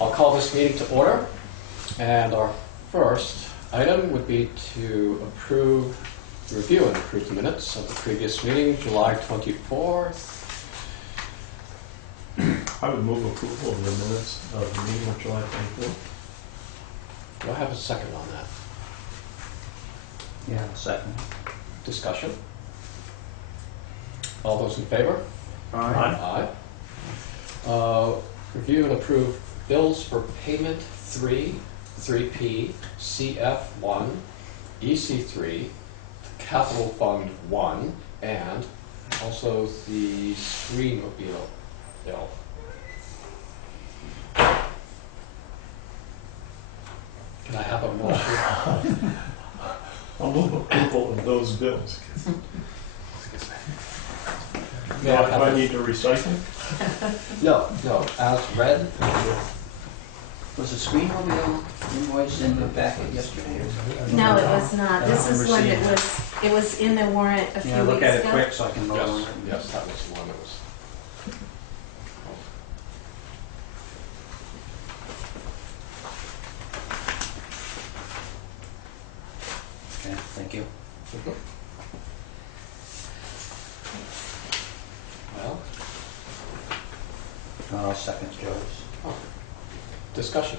I'll call this meeting to order, and our first item would be to review and approve the minutes of the previous meeting, July 24th. I would move approval of the minutes of the meeting of July 24th. Do I have a second on that? Yeah, second. Discussion? All those in favor? Aye. Aye. Review and approve bills for payment 3P, CF1, EC3, Capital Fund 1, and also the Screenmobile bill. Can I have a motion? I'll move approval of those bills. May Do I have I a- need to recycle? No, as read. Was the Screenmobile invoice in the packet yesterday? No, it was not. I This don't is when remember it was in the warrant a few Yeah, look weeks at it ago. quick so I can vote on Yes, it. yes, that was the one that was. Okay, thank you. Well, I'll second Joe's. discussion.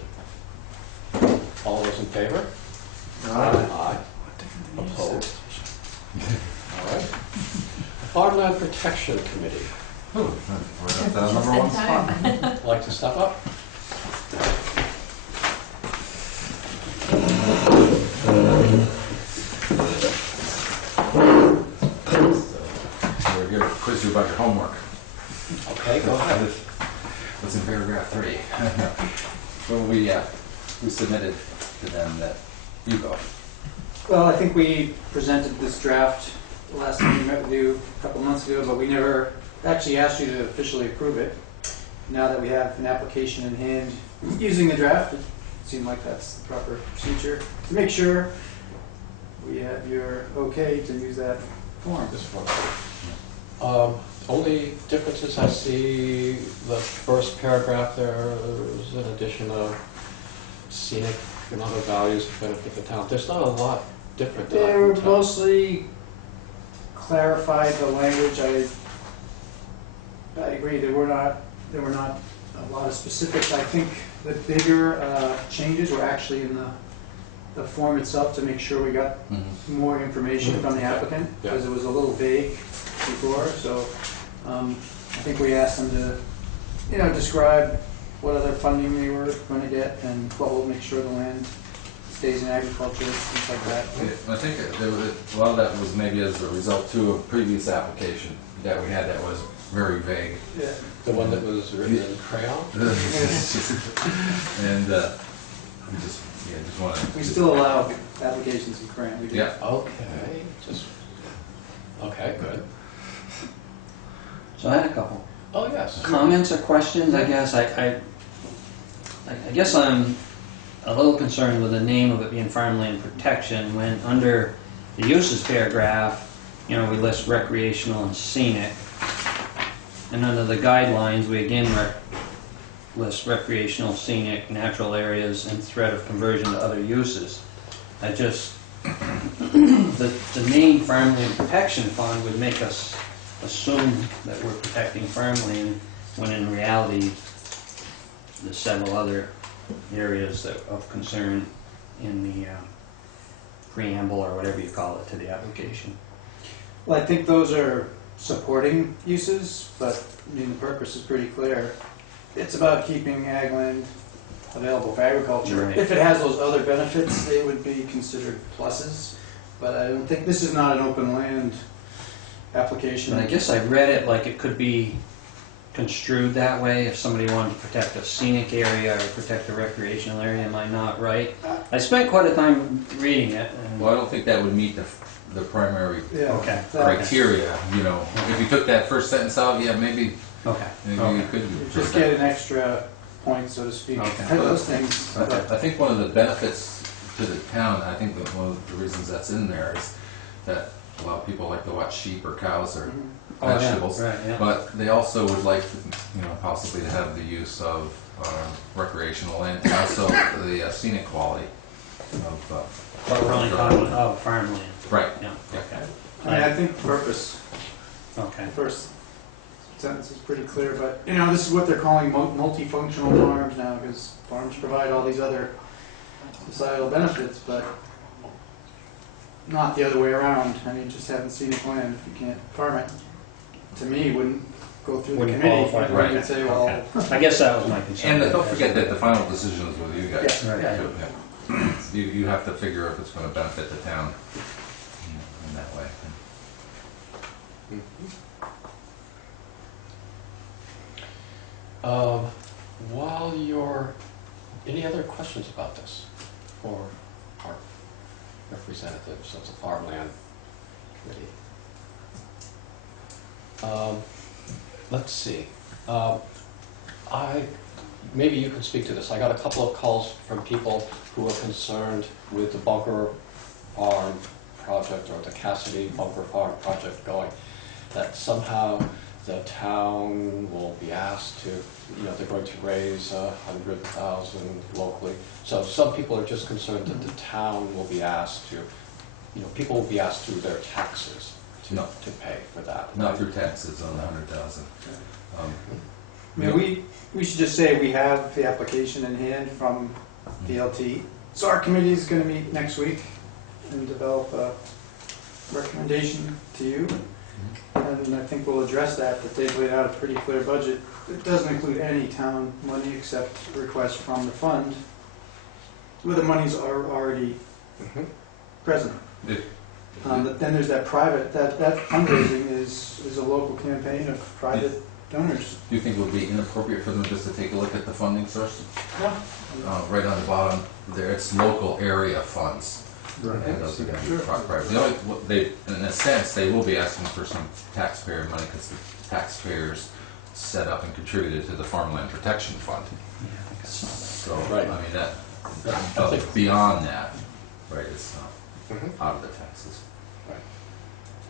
All those in favor? Aye. Opposed? All right. Farmland Protection Committee. Ooh, we're at the number one spot. Like to step up? We're going to quiz you about your homework. Okay, go ahead. What's in paragraph 3? Well, we submitted to them that you go. Well, I think we presented this draft the last time we met with you a couple months ago, but we never actually asked you to officially approve it. Now that we have an application in hand using the draft, it seemed like that's the proper procedure to make sure we have your okay to use that form. This one. Only differences I see, the first paragraph there's an addition of scenic and other values to benefit the town. There's not a lot different that I They can were tell. mostly clarified the language. I agree, there were not a lot of specifics. I think the bigger changes were actually in the form itself to make sure we got more information from the applicant, because it was a little vague before. So I think we asked them to, describe what other funding they were going to get and what will make sure the land stays in agriculture, things like that. I think there was a lot of that was maybe as a result too of previous application that we had that was very vague. Yeah. The one that was written in crayon? And we just want to. We still allow applications in crayon. We do. Yeah. Okay, okay, good. So I had a couple Oh, yes. comments or questions, I guess. I guess I'm a little concerned with the name of it being farmland protection when under the uses paragraph, we list recreational and scenic. And under the guidelines, we again list recreational, scenic, natural areas, and threat of conversion to other uses. I just, the name Farmland Protection Fund would make us assume that we're protecting farmland, when in reality, there's several other areas of concern in the preamble, or whatever you call it, to the application. Well, I think those are supporting uses, but I mean, the purpose is pretty clear. It's about keeping ag land available for agriculture. Right. If it has those other benefits, they would be considered pluses, but I don't think, this is not an open land application. But I guess I read it like it could be construed that way if somebody wanted to protect a scenic area or protect a recreational area. Am I not right? I spent quite a time reading it. And Well, I don't think that would meet the primary Yeah. Okay. that- criteria, you know. If you took that first sentence out, yeah, maybe Okay. you could You do just get an extra point, so to speak, Okay. for those things. But I think one of the benefits to the town, I think that one of the reasons that's in there is that a lot of people like to watch sheep or cows or Oh, yeah, vegetables. right, yeah. But they also would like, possibly to have the use of recreational land, and also the scenic quality of. But we're only talking about farmland. Right. Yeah, okay. I mean, I think purpose, Okay. the first sentence is pretty clear, but, you know, this is what they're calling multifunctional farms now, because farms provide all these other societal benefits, but not the other way around. I mean, just having scenic land, if you can't farm it, to me, wouldn't go through the Wouldn't committee. qualify, Everybody right. would say, well, Okay. I guess that was my concern. And don't forget that the final decision is with you guys. yeah, Right. yeah. too, yeah. You have to figure if it's gonna benefit the town in that way. While you're, any other questions about this for our representatives of the Farmland Committee? Let's see. Maybe you can speak to this. I got a couple of calls from people who are concerned with the Bunker Farm project or the Cassidy Bunker Farm project going, that somehow the town will be asked to, they're going to raise 100,000 locally. So some people are just concerned that the town will be asked to, people will be asked through their taxes to pay for that. Not through taxes on the 100,000. I mean, we should just say we have the application in hand from DLT. So our committee is going to meet next week and develop a recommendation to you. And I think we'll address that, that they've laid out a pretty clear budget. It doesn't include any town money except requests from the fund, where the monies are already present. Yeah. But then there's that private, that fundraising is a local campaign of private donors. Do you think it would be inappropriate for them just to take a look at the funding source? Yeah. Right on the bottom there, it's local area funds. Right. And those are going to be Sure. private. The only, in a sense, they will be asking for some taxpayer money because the taxpayers set up and contributed to the Farmland Protection Fund. Yeah, I think I saw that. So, Right. I mean, that, I think- beyond that, right, it's not Mhm. out of the taxes.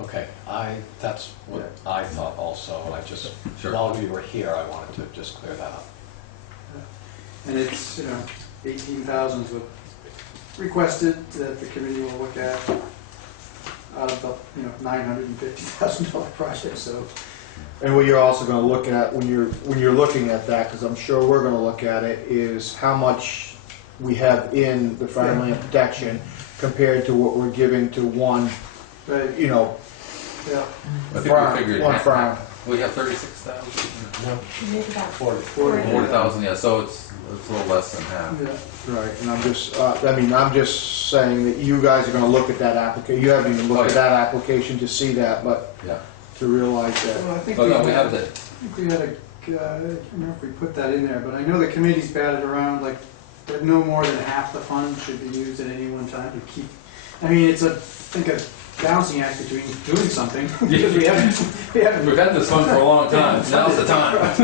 Okay, that's what I thought also. Sure. While we were here, I wanted to just clear that up. And it's, 18,000 is what requested that the committee will look at out of the, $950,000 project, so. And what you're also gonna look at, when you're looking at that, because I'm sure we're gonna look at it, is how much we have in the farmland protection compared to what we're giving to one, Right, yeah, I think farm, we figured one farm. we have 36,000, Maybe about 40. 40,000, yeah. So it's a little less than half. yeah. Right, and I'm just saying that you guys are gonna look at that application, you haven't even looked at that application to see that, but Yeah. to realize that. Well, I think Oh no, we have I the. think we had I can't remember if we put that in there, but I know the committee's batted around, like, that no more than half the fund should be used at any one time to keep, I mean, it's a balancing act between doing something, because we haven't, We've had this fund for a long time. Now's the time. Right,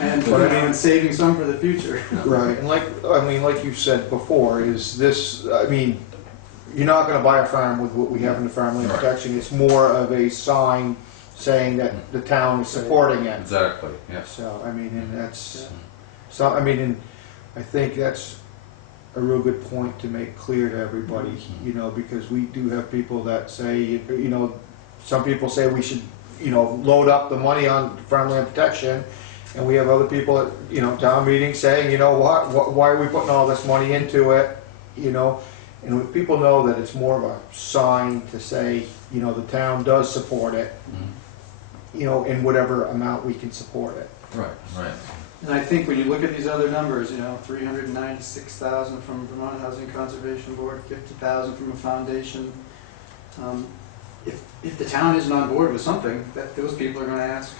and, But I mean- and saving some for the future. right, and like you said before, is this, you're not gonna buy a farm with what we have in the farmland Right. protection, it's more of a sign saying that the town is supporting it. Exactly. Yes. So, and that's, and I think that's a real good point to make clear to everybody, because we do have people that say, some people say we should, load up the money on farmland protection, and we have other people at, town meetings saying, why are we putting all this money into it, and people know that it's more of a sign to say, the town does support it, you know, in whatever amount we can support it. Right, right. And I think when you look at these other numbers, you know, 396,000 from Vermont Housing Conservation Board, 50,000 from a foundation. If the town isn't on board with something, that those people are going to ask,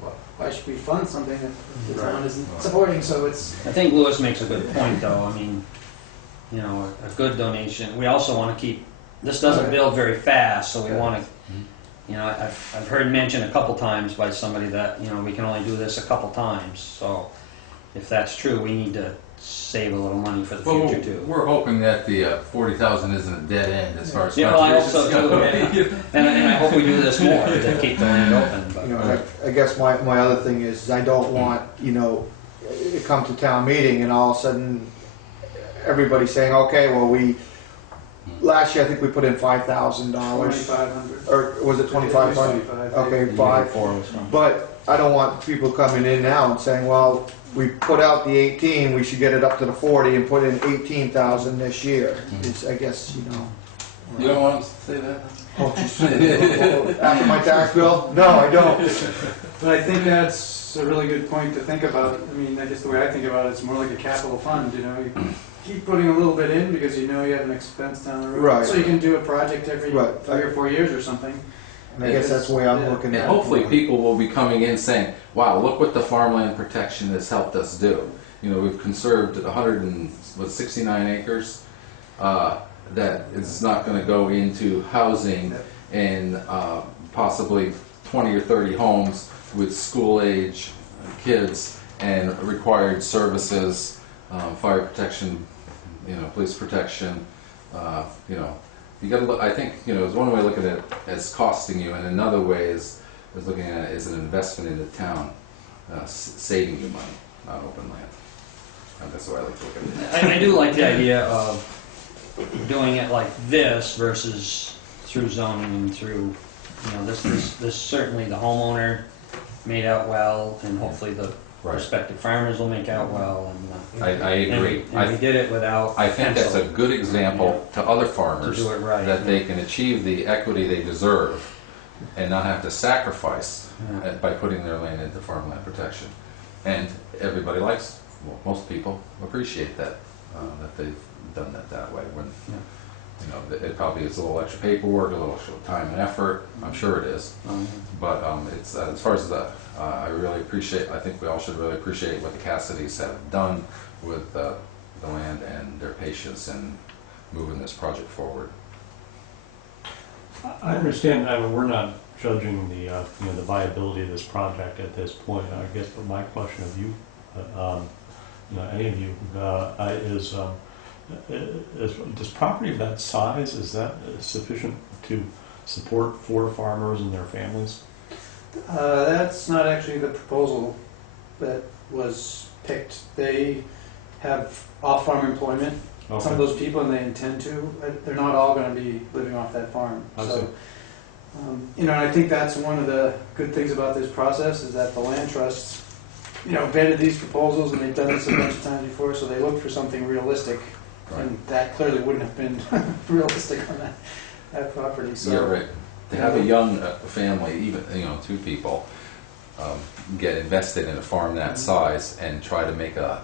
well, why should we fund something if the town isn't supporting? So it's I think Lewis makes a good point, though. I mean, you know, a good donation. We also want to keep, this doesn't build very fast, so we want to, you know, I've heard mentioned a couple times by somebody that, you know, we can only do this a couple times. So if that's true, we need to save a little money for the Well, future, too. we're hoping that the 40,000 isn't a dead end as far as Yeah, well, I hope so, contributions too. go. Yeah. And I hope we do this more to keep the land open. But You know, I guess my other thing is I don't want, you know, it come to town meeting and all of a sudden everybody saying, okay, well, last year I think we put in $5,000. 2,500. Or was it 2,500? Okay, five. But I don't want people coming in now and saying, well, we put out the 18, we should get it up to the 40 and put in 18,000 this year. It's, I guess, you know. You don't want to say that? Oh, just- after my tax bill? No, I don't. But I think that's a really good point to think about. I mean, I guess the way I think about it, it's more like a capital fund, you know. You keep putting a little bit in because you know you have an expense down the road. Right. So you can do a project every Right. 3 or 4 years or something. And I guess that's the way I'm looking And at it. hopefully people will be coming in saying, wow, look what the farmland protection has helped us do. You know, we've conserved 169 acres that is not going to go into housing and possibly 20 or 30 homes with school-age kids and required services, fire protection, you know, police protection, you know. You got to look. I think, you know, there's one way of looking at it as costing you, and another way is looking at it as an investment in the town, saving you money, not open land. And that's the way I like to look at it. I do like the idea of doing it like this versus through zoning and through, you know, this certainly the homeowner made out well, and hopefully the prospective farmers will make out well. And I agree. And we did it without I think that's a pencil good example to other farmers to do it right. that they can achieve the equity they deserve and not have to sacrifice Yeah. by putting their land into farmland protection. And everybody likes, well, most people appreciate that, that they've done that way. When, you know, it probably is a little extra paperwork, a little extra time and effort, I'm sure it is. But it's, as far as the, I really appreciate, I think we all should really appreciate what the Cassidys have done with the land and their patience in moving this project forward. I understand, I mean, we're not judging the, you know, the viability of this project at this point. I guess, but my question of you, you know, any of you, is this property of that size, is that sufficient to support 4 farmers and their families? That's not actually the proposal that was picked. They have off-farm employment, some of those people, and they intend to. They're not all going to be living off that farm. So, you know, I think that's one of the good things about this process is that the land trusts, you know, vetted these proposals, and they've done this a bunch of times before, so they looked for something realistic, and that clearly wouldn't have been realistic on that property. So. Yeah, right. To have a young family, even, you know, 2 people, get invested in a farm that size and try to make a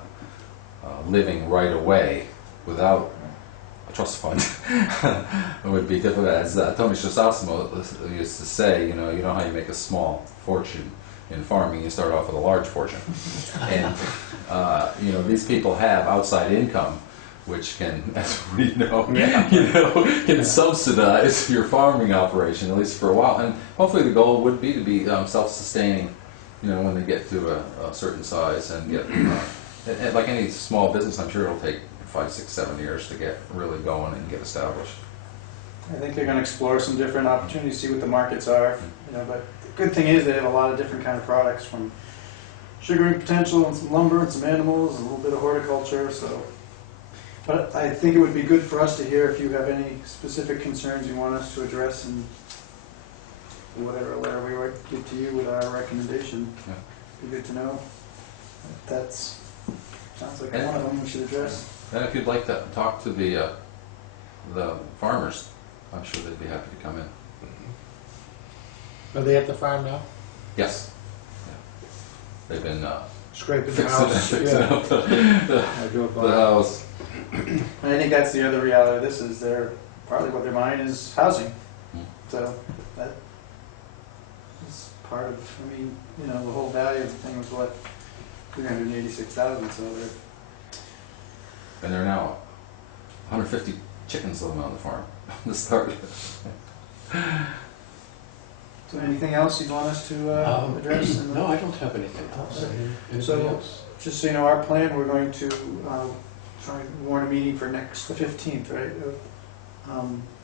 living right away without a trust fund it would be difficult. As Tony Shostasimo used to say, you know how you make a small fortune in farming, you start off with a large fortune. And you know, these people have outside income, which can, as we know, you know, can subsidize your farming operation, at least for a while. And hopefully the goal would be to be self-sustaining, you know, when they get to a certain size and get, and like any small business, I'm sure it'll take 5, 6, 7 years to get really going and get established. I think they're going to explore some different opportunities, see what the markets are, you know, but the good thing is they have a lot of different kind of products, from sugaring potential and some lumber and some animals and a little bit of horticulture, so. But I think it would be good for us to hear if you have any specific concerns you want us to address, and whatever letter we would give to you with our recommendation. Yeah. Be good to know. That's, sounds like one of them we should address. And if you'd like to talk to the farmers, I'm sure they'd be happy to come in. Are they at the farm now? Yes. Yeah. They've been Scraping the fixing, house? fixing Yeah. up the I drove by. house. And I think that's the other reality of this, is they're, partly what they're buying is housing. So that is part of, I mean, you know, the whole value of the thing was what, 386,000, so they're, And there are now 150 chickens living on the farm. To start. so anything else you'd want us to address? in the- No, I don't have anything else. Anything So- else? Just so you know, our plan, we're going to try and warn a meeting for the 15th, right?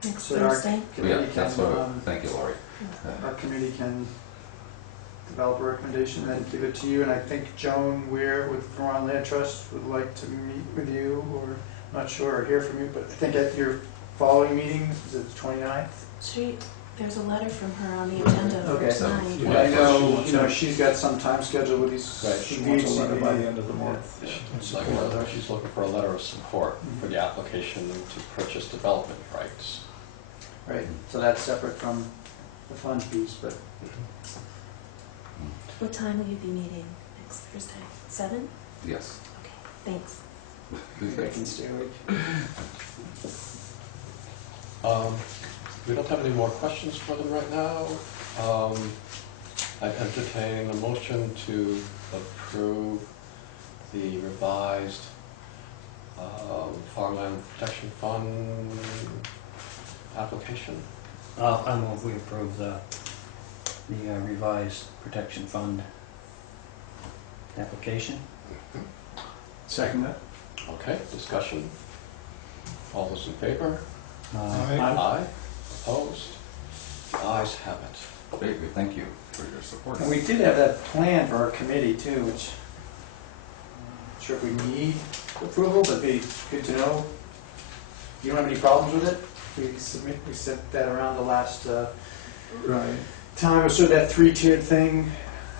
Next So our Thursday. Yeah, committee that's can, what. Thank you, Laurie. our committee can develop a recommendation and then give it to you. And I think Joan Weir with Vermont Land Trust would like to meet with you, or not sure, or hear from you, but I think at your following meeting, is it the 29th? There's a letter from her on the agenda for Okay. tonight. Yeah. I know, you know, she's got some time scheduled with these. Right, she wants a letter by the end of the month. She's looking for a letter of support for the application to purchase development rights. Right, so that's separate from the fund piece, but What time will you be meeting next Thursday? 7? Yes. Okay, thanks. I can stay awake. We don't have any more questions for them right now. I'd entertain a motion to approve the revised Farmland Protection Fund application. I move we approve the revised protection fund application. Second that. Okay, discussion. All those in favor? Uh, Aye. Opposed? The ayes have it. Great. We thank you for your support. And we did have that plan for our committee too, which I'm not sure if we need approval, but it'd be good to know. You don't have any problems with it? We sent that around the last Right. time, so that 3-tiered thing,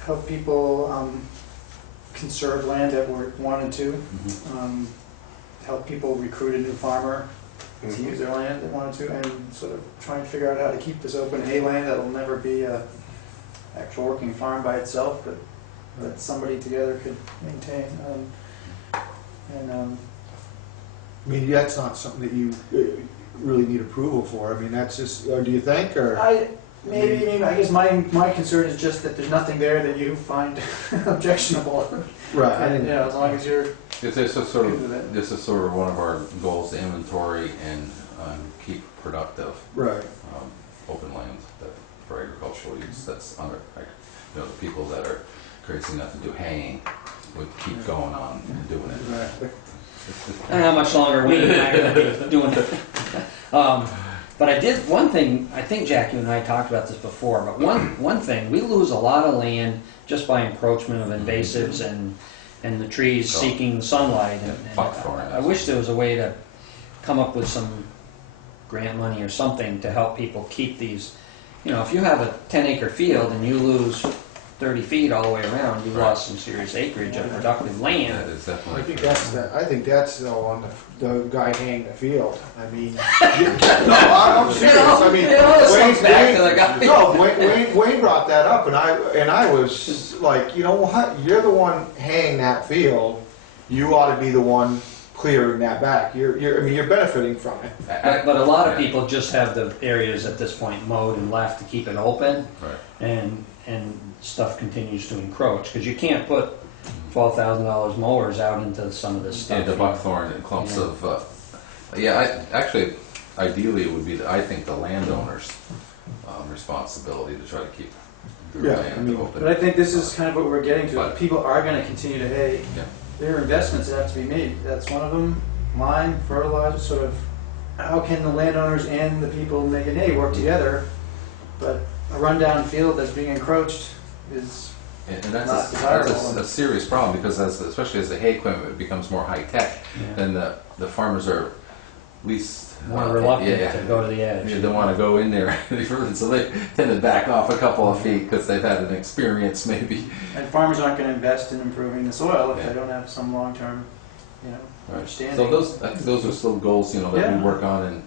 help people conserve land that were 1 and 2, Mhm. help people recruit a new farmer to use their land that wanted to, and sort of try and figure out how to keep this open hay land that'll never be a actual working farm by itself, but that somebody together could maintain. I mean, that's not something that you really need approval for. I mean, that's just, or do you think, or? I guess my concern is just that there's nothing there that you find objectionable. Right. And, you know, as long as you're This is sort good with of it. this is sort of one of our goals: to inventory and keep productive Right. open lands that for agricultural use. That's under, you know, the people that are crazy enough to do haying would keep going on and doing it. Right. And how much longer we and I are going to be doing it. But I did one thing, I think Jack, you and I talked about this before, but one thing, we lose a lot of land just by encroachment of invasives and the trees Oh. seeking sunlight. Yeah, And buckthorn. I wish there was a way to come up with some grant money or something to help people keep these. You know, if you have a 10-acre field and you lose 30 feet all the way around, you've Right. lost some serious acreage of productive That land. is I definitely. think that's the one, the guy haying the field. I mean, no, I'm serious. I mean, It always comes back to the guy. No, Wayne brought that up, and I was like, you know what? You're the one haying that field. You ought to be the one clearing that back. You're benefiting from it. But a lot of Yeah. people just have the areas at this point mowed and left to keep it open, Right. and stuff continues to encroach, because you can't put $12,000 mowers out into some of this Yeah, stuff. the buckthorn and clumps Yeah. of. Actually, ideally, it would be I think the landowner's responsibility to try to keep their Yeah, land I mean, open. But I think this is kind of what we're getting to. But- People are going to continue to hay. Yeah. There are investments that have to be made. That's one of them. Lime, fertilizer, sort of. How can the landowners and the people making hay work together? But a rundown field that's being encroached is And not that's desirable. a serious problem because especially as the hay equipment becomes more high tech, Yeah. then the farmers are least More reluctant yeah, to go to the edge. They don't want to go in there, so they tend to back off a couple of feet because they've had an experience maybe. And farmers aren't going to invest in improving the soil if Yeah. they don't have some long-term, Right. understanding. So I think those are still goals, that Yeah. we work on, and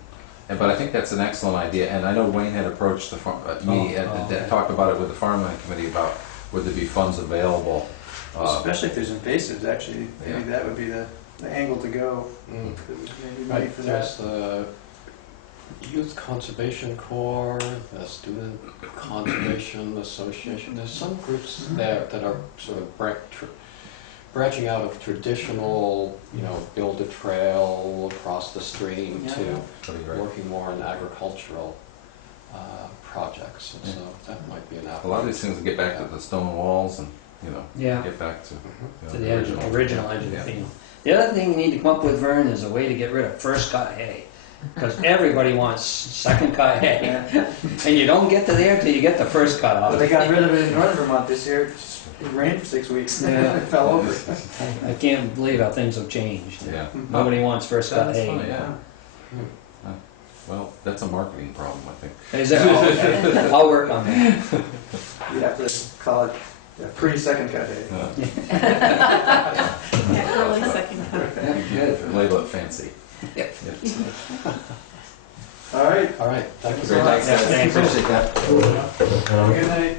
But I think that's an excellent idea, and I know Wayne had approached me and okay. talked about it with the farmland committee about would there be funds available. Especially if there's invasives, actually, maybe Yeah. that would be the angle to go. Mm. Maybe money Right, for there's that. the Youth Conservation Corps, the Student Conservation Association. There's some groups there that are sort of branching out of traditional, build a trail across the stream Yeah. to Pretty great. working more in agricultural projects. And so that might be an A lot of avenue. these things get back to the stone walls and, Yeah. get back to, Mhm. To the original edge of the Yeah. field. The other thing you need to come up with, Vern, is a way to get rid of first cut hay. Because everybody wants second cut hay. And you don't get to there till you get the first cut But off. they got rid of it in northern Vermont this year. It rained for 6 weeks. Yeah. It fell over. I can't believe how things have changed. yeah. Nobody wants first cut That's hay. funny, yeah. Well, that's a marketing problem, I think. Is there, oh, okay. I'll work on that. You have to call it pre-second cut hay. Yeah, early second cut. Good. Label it fancy. Yep. All right. All right, thank you So, very much. Yeah, thanks. Appreciate that. Good night.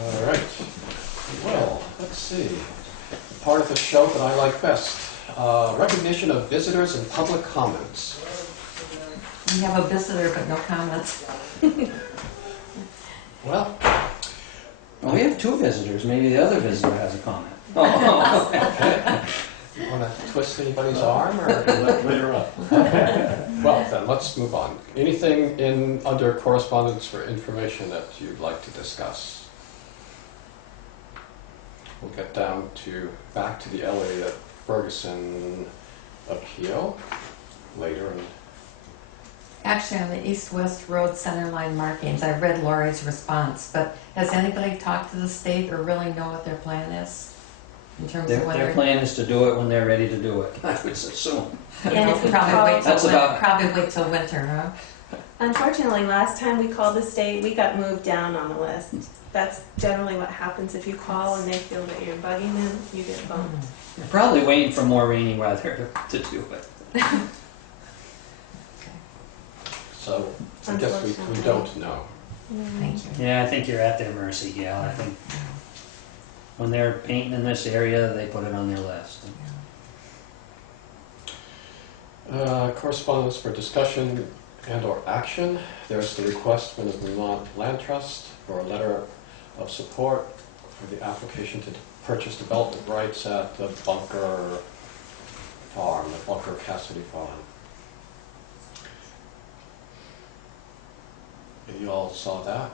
All right. Well, let's see. Part of the show that I like best. Recognition of visitors and public comments. We have a visitor, but no comments. Well, Well, we have two visitors. Maybe the other visitor has a comment. Oh, okay. You want to twist anybody's arm or later on? Well, then let's move on. Anything under correspondence for information that you'd like to discuss? We'll get back to the Elliott Ferguson appeal later. Actually, on the east-west road center line markings, I read Lori's response, but has anybody talked to the state or really know what their plan is? In terms of their whether... plan is to do it when they're ready to do it, I would assume. And if we Probably wait That's till about- probably wait till winter, huh? Unfortunately, last time we called the state, we got moved down on the list. That's generally what happens if you call and they feel that you're bugging them, you get bumped. They're probably waiting for more rainy weather to do it. So I guess we don't know. Thank you. Yeah, I think you're at their mercy, Gail. I think when they're painting in this area, they put it on their list. Correspondence for discussion and/or action. There's the request from the Vermont Land Trust for a letter of support for the application to purchase development rights at the Bunker Farm, the Bunker Cassidy Farm. You all saw that.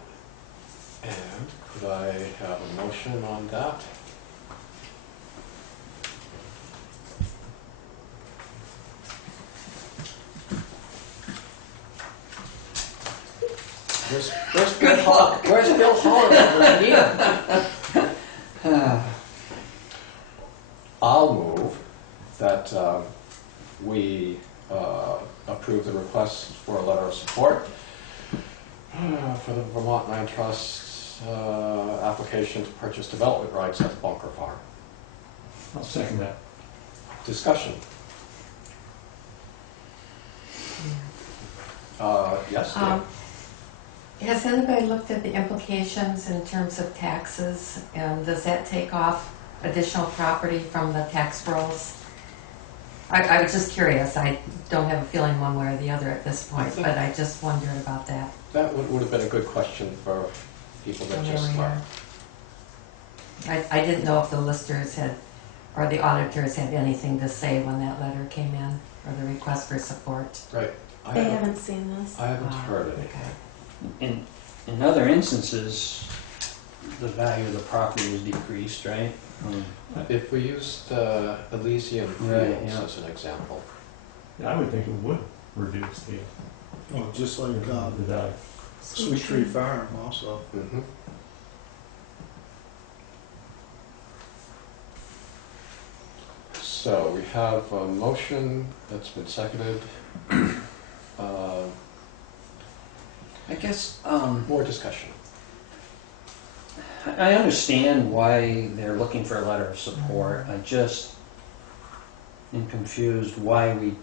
And could I have a motion on that? Where's Bill Holler? Where's Bill Holler over here? I'll move that we approve the request for a letter of support for the Vermont Land Trust application to purchase development rights at the Bunker Farm. I'll second that. Discussion. Yes, Dan? Has anybody looked at the implications in terms of taxes, and does that take off additional property from the tax rolls? I was just curious. I don't have a feeling one way or the other at this point, but I just wondered about that. That would have been a good question for people that when they just were left. here. I didn't know if the listers had, or the auditors had anything to say when that letter came in, or the request for support. Right. They haven't seen this. I haven't heard Okay. anything. In other instances, the value of the property was decreased, right? If we used Elysian Right, Fields yeah. as an example, Yeah, I would think it would reduce the Oh, just like value. Sweet Tree Farm also. mm-hmm. So we have a motion that's been seconded. I guess, More discussion. I understand why they're looking for a letter of support. I just, and confused why we,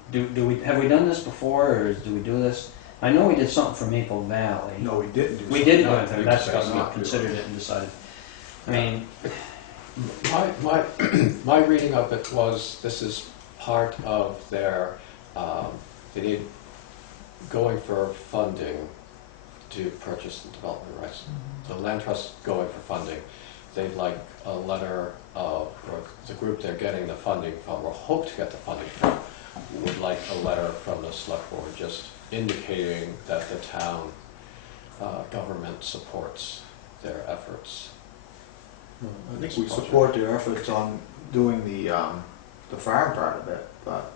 have we done this before, or do we do this? I know we did something for Maple Valley. No, we didn't do We did, something. go that's because not we do considered it and decided. I mean, My reading of it was, this is part of their, they need, going for funding to purchase the development rights. The land trust going for funding, they'd like a letter of, or the group they're getting the funding from, or hope to get the funding from, would like a letter from the select board just indicating that the town government supports their efforts. I think we support their efforts on doing the farm part of it, but,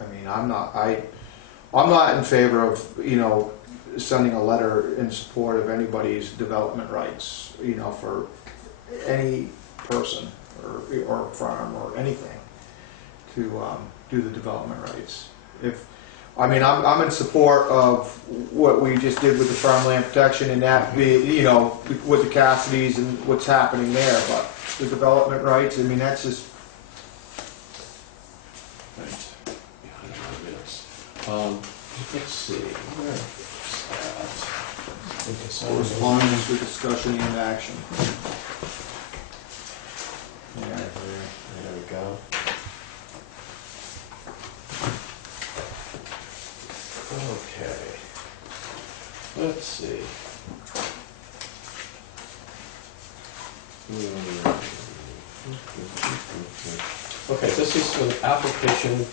I mean, I'm not in favor of, you know, sending a letter in support of anybody's development rights, you know, for any person or farm or anything to do the development rights. I'm in support of what we just did with the farmland protection and that be, you know, with the Cassidys and what's happening there, but the development rights, I mean, that's just, Right. Behind our minutes. Let's see, where is that? correspondence with discussion and action. Yeah, There we go. Okay. Let's see. Okay, this is an application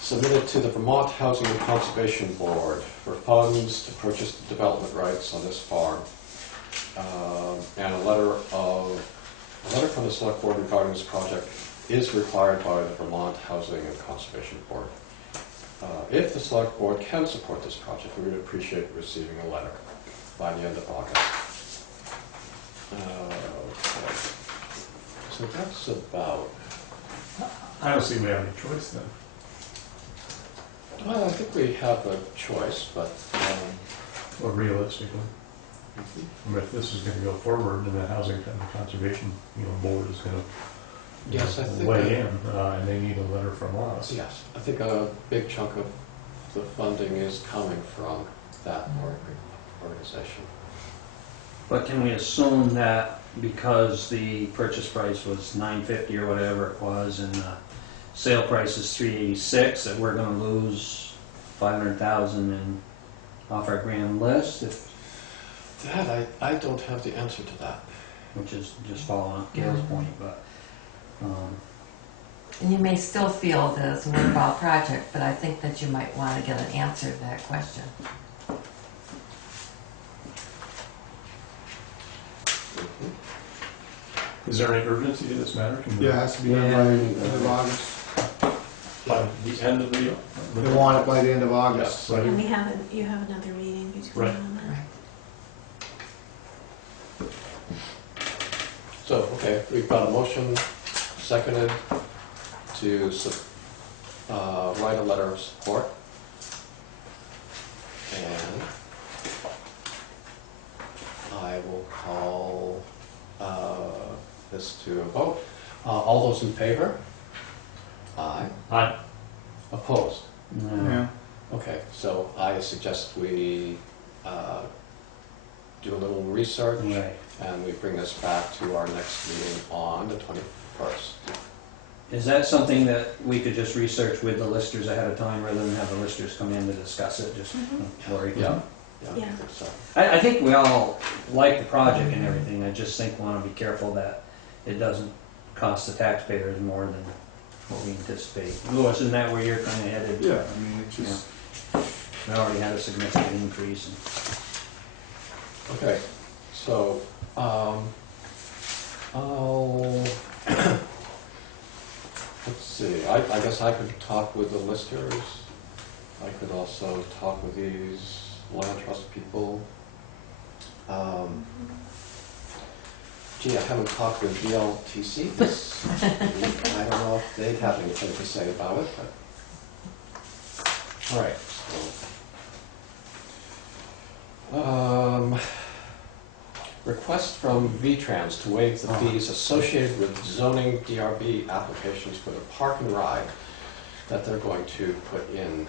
submitted to the Vermont Housing and Conservation Board for funds to purchase the development rights on this farm. And a letter from the select board regarding this project is required by the Vermont Housing and Conservation Board. If the select board can support this project, we would appreciate receiving a letter by the end of August. Okay. So that's about, I don't see we have any choice then. well, I think we have a choice, but, Or realistically, I mean, if this is gonna go forward, then the Housing and Conservation, you know, Board is gonna Yes, I think weigh in, and they need a letter from us. yes, I think a big chunk of the funding is coming from that organization. but can we assume that because the purchase price was $950 or whatever it was, and the sale price is $386, that we're gonna lose $500,000 in off our grand list, That, I don't have the answer to that. which is just following up Gail's point, but, And you may still feel that it's a worthwhile project, but I think that you might want to get an answer to that question. Is there any urgency to this matter? Can we- yeah, it has to be done by the end of August. By the end of the. They want it by the end of August. Right. And you have another meeting between Right. now and then. So, okay, we've got a motion seconded to write a letter of support. And I will call this to a vote. All those in favor? Aye. Aye. Opposed? no. Yeah. Okay, so I suggest we do a little research. Right. And we bring this back to our next meeting on the 21st. Is that something that we could just research with the listers ahead of time, rather than have the listers come in to discuss it, just worry? Yeah. I Yeah. think so. I think we all like the project and everything, I just think we want to be careful that it doesn't cost the taxpayers more than what we anticipate. Louis, isn't that where you're kind of headed? Yeah, I mean, it's just, We already had a significant increase. Okay, so, I'll, let's see, I guess I could talk with the listers. I could also talk with these land trust people. Gee, I haven't talked with VLTC this week. I don't know if they'd have anything to say about it, but. All right, so. Request from V-Trans to waive the fees associated with zoning DRB applications for the park and ride that they're going to put in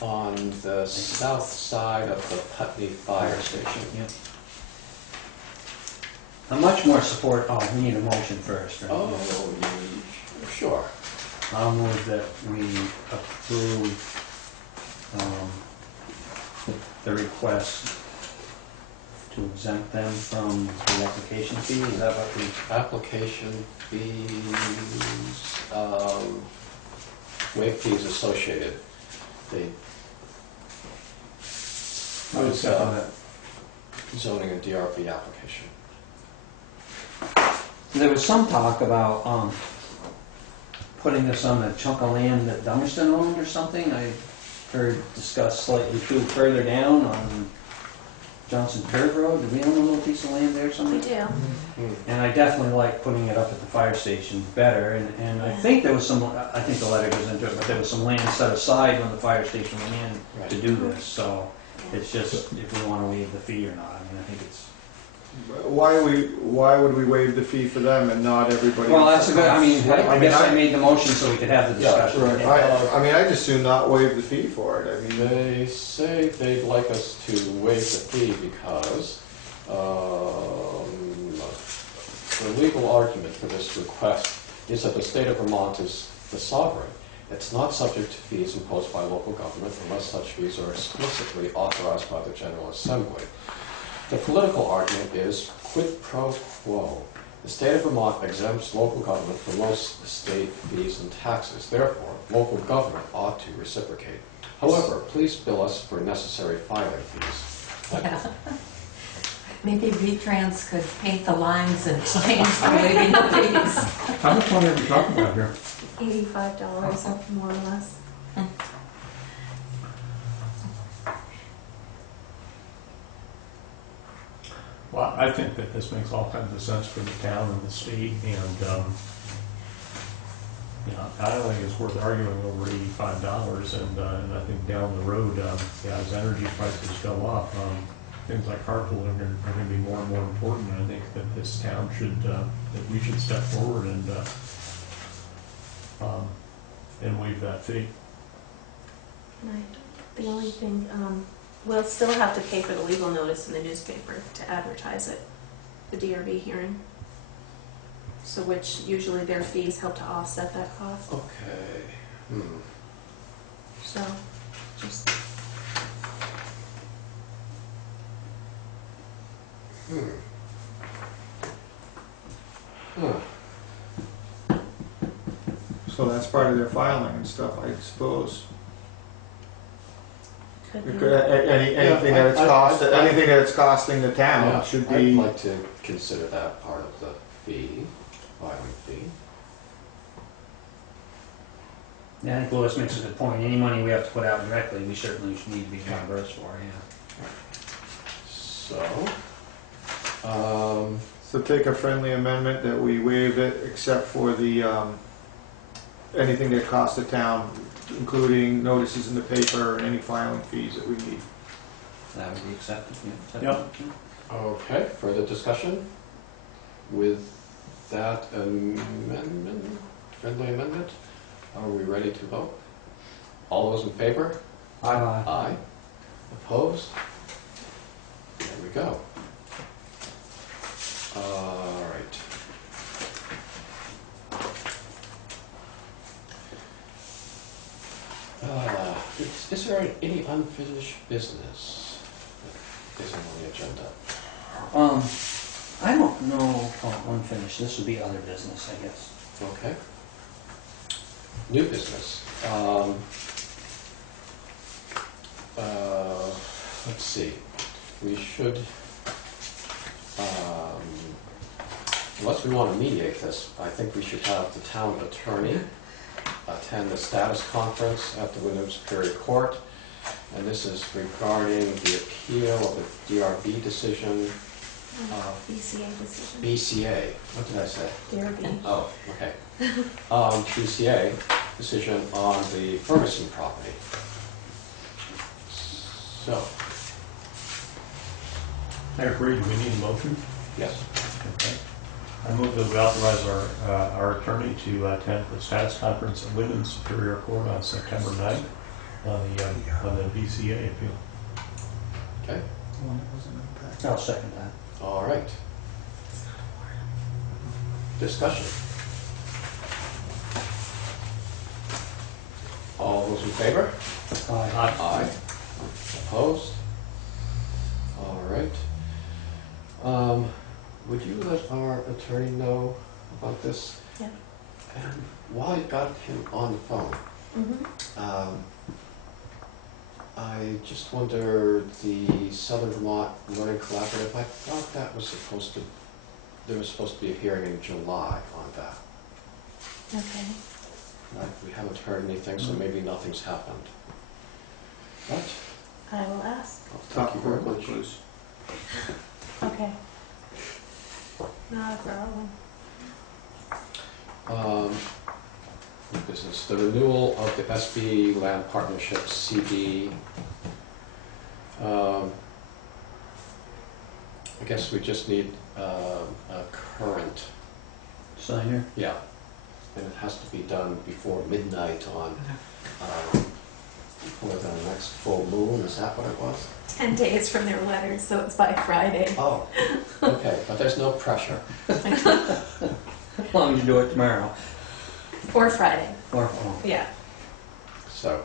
on the south side of the Putney Fire Station. Yep. How much more support, oh, we need a motion first, right? Oh, sure. I'll move that we approve the request to exempt them from the application fee. Is that what we? Application fees, waive fees associated. They, I would second that. zoning and DRB application. There was some talk about putting this on a chunk of land that Dummerston owned or something. I heard discussed slightly too further down on Johnson Curve Road. Do we own a little piece of land there We somewhere? do. And I definitely like putting it up at the fire station better. And I think there was some, I think the letter goes into it, but there was some land set aside when the fire station went in Right. to do this. So it's just if we want to waive the fee or not. I mean, I think it's. Why would we waive the fee for them and not everybody Well, else? that's a good, I mean, I guess I made the motion so we could have the Yeah, discussion. Right, I mean, I just do not waive the fee for it, I mean. They say they'd like us to waive the fee because the legal argument for this request is that the state of Vermont is the sovereign. It's not subject to fees imposed by local government unless such fees are explicitly authorized by the General Assembly. The political argument is quid pro quo. The state of Vermont exempts local government from most state fees and taxes. Therefore, local government ought to reciprocate. However, please bill us for necessary filing fees. Yeah. Maybe V-Trans could paint the lines in exchange for waiving the fees. How much money are we talking about here? $85 more or less. Well, I think that this makes all kinds of sense for the town and the state, and, I don't think it's worth arguing over $85, and I think down the road, as energy prices go up, things like carpooling are going to be more and more important, and I think that this town should, that we should step forward and waive that fee. Right. The only thing, we'll still have to pay for the legal notice in the newspaper to advertise it, the DRB hearing. So which usually their fees help to offset that cost. Okay. So just, So that's part of their filing and stuff, I suppose. could Anything be. that it's anything that it's costing the town Yeah, should I'd be. like to consider that part of the fee, filing fee. Yeah, I think Louis makes a good point. Any money we have to put out directly, we certainly should need to be reimbursed for, yeah. So, So take a friendly amendment that we waive it except for the, anything that costs the town, including notices in the paper and any filing fees that we need. That would be accepted, yeah. Yep. okay, further discussion with that amendment, friendly amendment? Are we ready to vote? All those in favor? Aye. Aye. Opposed? There we go. All right. Is there any unfinished business that isn't on the agenda? I don't know, unfinished, this would be other business, I guess. Okay. New business. Let's see. We should, unless we want to mediate this, I think we should have the town attorney attend the status conference at the Wyndham Superior Court. And this is regarding the appeal of the DRB decision. BCA decision. BCA, what did I say? DRB. Oh, okay. BCA decision on the Ferguson property. So, I agree, do we need a motion? yes. Okay. I move that we authorize our attorney to attend the status conference at Women's Superior Court on September 9th on the BCA appeal. Okay, I'll second that. all right. Discussion. All those in favor? Aye. Aye. Opposed? All right. Would you let our attorney know about this? Yeah. And while you got him on the phone, Mm-hmm. I just wonder, the Southern Vermont Learning Collaborative, I thought that was there was supposed to be a hearing in July on that. Okay. Right? We haven't heard anything, so maybe nothing's happened. But I will ask. thank you very much. please. Okay. Not a problem. New business, the renewal of the SB Land Partnership CD. I guess we just need a current, Signer? yeah, and it has to be done before midnight on, before the next full moon, is that what it was? 10 days from their letters, so it's by Friday. Oh, okay, but there's no pressure. As long as you do it tomorrow. Or Friday, Or, yeah. So,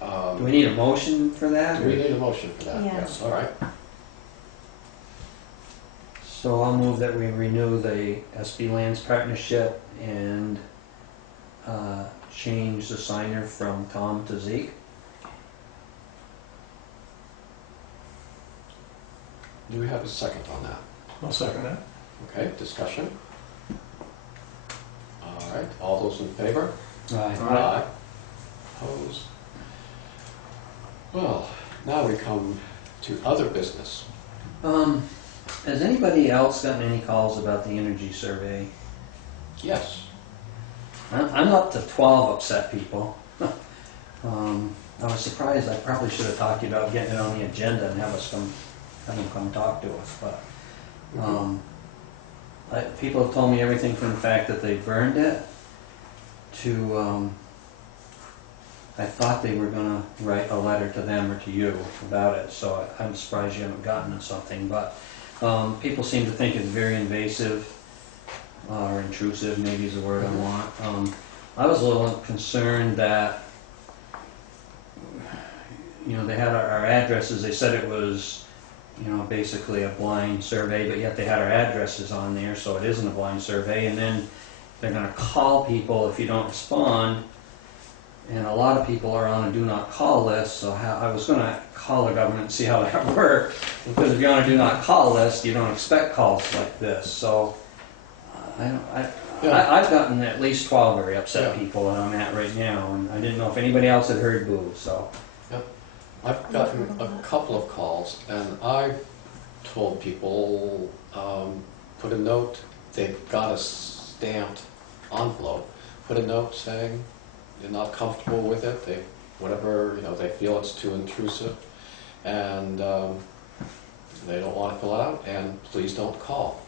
do we need a motion for that? do we need a motion for that? Yes. All right. So I'll move that we renew the SB Lands Partnership and change the signer from Tom to Zeke. Do we have a second on that? I'll second that. Okay, discussion? All right, all those in favor? Aye. Opposed? Well, now we come to other business. Has anybody else gotten any calls about the energy survey? Yes. I'm up to 12 upset people. I was surprised. I probably should have talked to you about getting it on the agenda and have them come talk to us. But people have told me everything from the fact that they burned it to I thought they were going to write a letter to them or to you about it. So I'm surprised you haven't gotten something. But people seem to think it's very invasive. Or intrusive, maybe is the word I want. I was a little concerned that, they had our addresses. They said it was, basically a blind survey, but yet they had our addresses on there, so it isn't a blind survey. And then they're going to call people if you don't respond. And a lot of people are on a do not call list, so I was going to call the government and see how that worked. Because if you're on a do not call list, you don't expect calls like this. So I've gotten at least 12 very upset people that I'm at right now, and I didn't know if anybody else had heard boo, so. I've gotten a couple of calls, and I told people, put a note, they've got a stamped envelope, put a note saying you're not comfortable with it, they feel it's too intrusive, and they don't want to fill it out, and please don't call.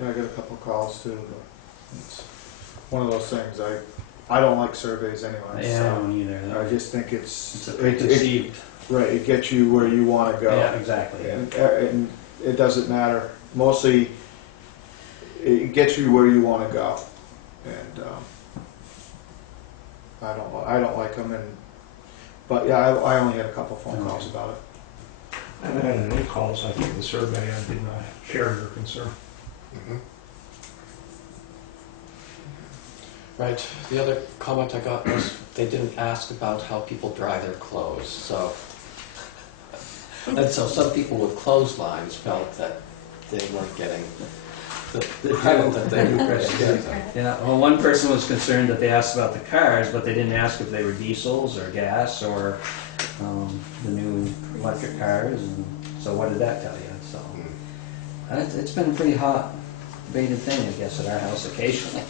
Yeah, I got a couple of calls too, but it's one of those things, I don't like surveys anyway, Yeah, I so don't either. I just think It's it, deceived. right, it gets you where you wanna go. Yeah, exactly. And it doesn't matter, mostly, it gets you where you wanna go, and, I don't like them, but yeah, I only had a couple phone calls about it. I haven't had any calls. I think the survey, I did not share your concern. Mm-hmm. Right. The other comment I got was they didn't ask about how people dry their clothes. So, and so some people with clotheslines felt that they weren't getting the credit that they deserve. Yeah, well, one person was concerned that they asked about the cars, but they didn't ask if they were diesels or gas or the new electric cars. And so what did that tell you? So it's been a pretty hot debated thing, I guess, at our house occasionally.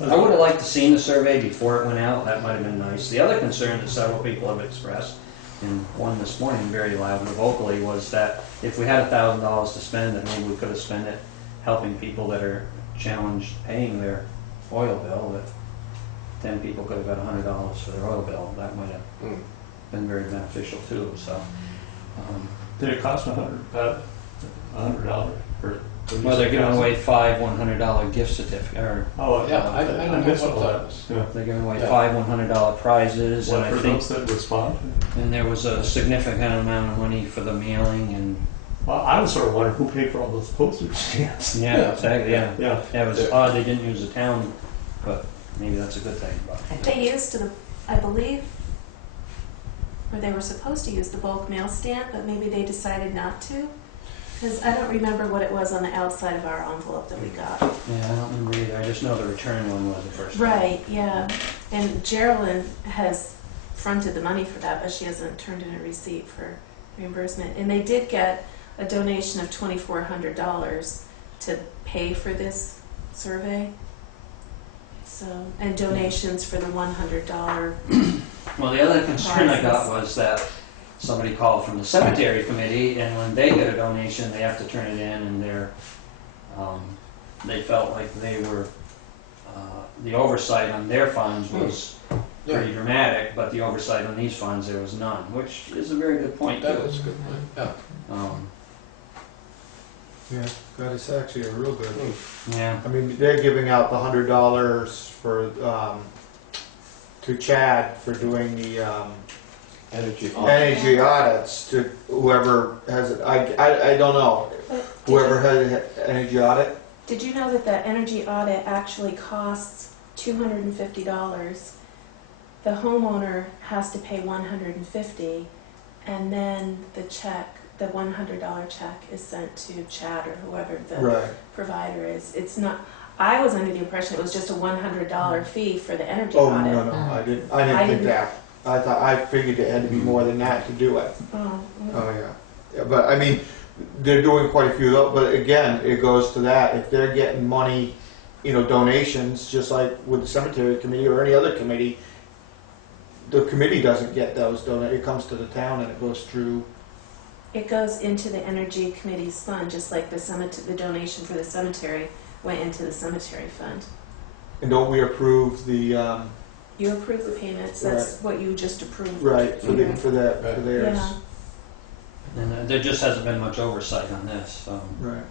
I would have liked to seen the survey before it went out. That might have been nice. The other concern that several people have expressed and one this morning very loud and vocally, was that if we had $1,000 to spend, that maybe we could have spent it helping people that are challenged paying their oil bill, that 10 people could have got $100 for their oil bill. That might have been very beneficial too, so. Did it cost $100 for? Well, they're giving away 5 $100 gift certificates, or Oh, Yeah, I don't know missed what all that that. was. Yeah. they're giving away Yeah. 5 $100 prizes, and What, I for think, those that respond? and there was a significant amount of money for the mailing, and Well, I was sort of wondering who paid for all those postage stamps. yeah, exactly, yeah. Yeah. Yeah, it was odd they didn't use the town, but maybe that's a good thing. But They used I believe, or they were supposed to use the bulk mail stamp, but maybe they decided not to. Because I don't remember what it was on the outside of our envelope that we got. yeah, I don't remember either. I just know the return one was the first one. Right, yeah. And Geraldine has fronted the money for that, but she hasn't turned in a receipt for reimbursement. And they did get a donation of $2,400 to pay for this survey. So, and donations for the $100. Well, the other concern I got Prizes. was that somebody called from the cemetery committee, and when they get a donation, they have to turn it in, and they felt like they were, the oversight on their funds was pretty dramatic, but the oversight on these funds, there was none, which is a very good point, That too. is a good point, yeah. Yeah, that is actually a real good. Yeah, I mean, they're giving out the $100 for, to Chad for doing the, Energy. energy audits to whoever has it. I don't know. Whoever has an energy audit. Did you know that the energy audit actually costs $250? The homeowner has to pay $150, and then the check, the $100 check, is sent to Chad or whoever the Right. provider is. It's not. I was under the impression it was just a $100 fee for the energy Oh, audit. no, I didn't I think didn't- that. I figured it had to be more than that to do it. Oh, Oh, yeah. But I mean, they're doing quite a few though, but again, it goes to that. If they're getting money, donations, just like with the cemetery committee or any other committee, the committee doesn't get those donations. It comes to the town and it goes through. It goes into the energy committee's fund, just like the donation for the cemetery went into the cemetery fund. And don't we approve the, You approve the payments, that's what you just approved. right, for Mhm. theirs. Yeah. and there just hasn't been much oversight on this, so Right.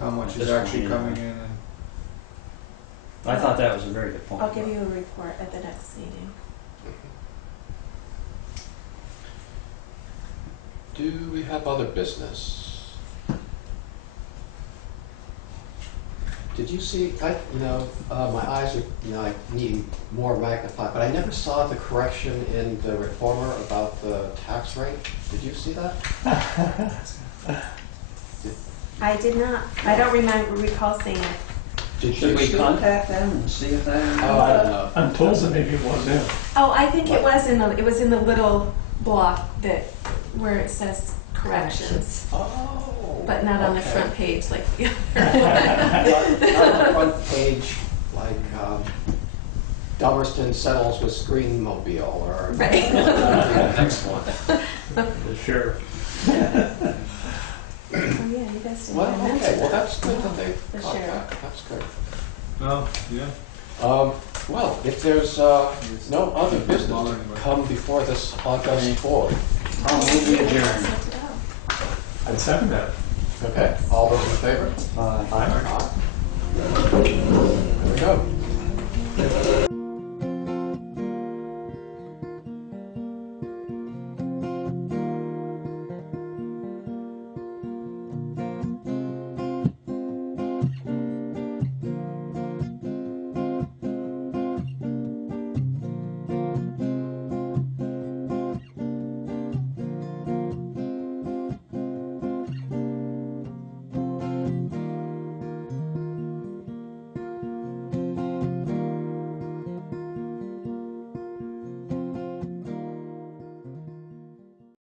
How much At is this actually point, coming in and. I thought that was a very good point. I'll give you a report at the next meeting. Do we have other business? Did you see, my eyes are, I need more magnified, but I never saw the correction in the reformer about the tax rate. Did you see that? I did not, I don't recall seeing it. Should we see it? contact them and see if that? Oh, I don't know. I'm told that maybe it was in. Oh, I think it was in the little block where it says corrections, Oh. but not on the okay. front page like the other one. Not on the front page, like Dummerston settles with Greenmobile or Right. the next one. The sheriff. Oh yeah, you guys didn't Well, even mention okay, well, that. that's good that they The caught sheriff. that. That's good. Oh, yeah. Well, if there's no other business to come before this August board, I'll move we adjourn. Sent it out. I'd second that. okay, all those in favor? Aye. Aye. There we go.